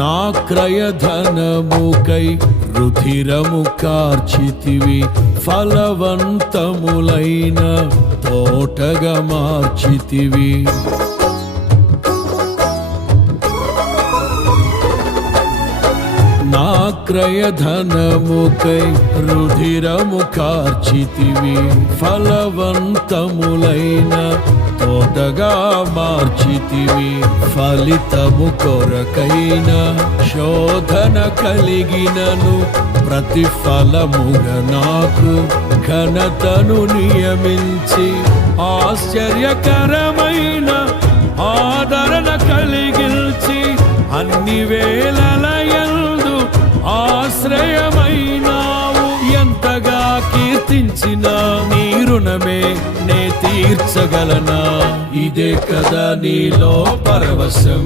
నా క్రయధనముకై రుధిరము కార్చితివి, ఫలవంతములైన తోటగా మార్చితివి. నా క్రయధనముకై రుధిరము కార్చితివి, ఫలవంతములైన తోటగా మార్చితివి. ఫలితము కొరకైన శోధన కలిగినను ప్రతిఫలముగా నాకు ఘనతను నియమించి, ఆశ్చర్యకరమైన ఆదరణ కలిగించి, అన్ని వేళలయందు ఆశ్రయమైనావు. ఎంతగా కీర్తించిన నీ రుణమే నే తీర్చగలనా? ఇదే కదా నీలో పరవశం.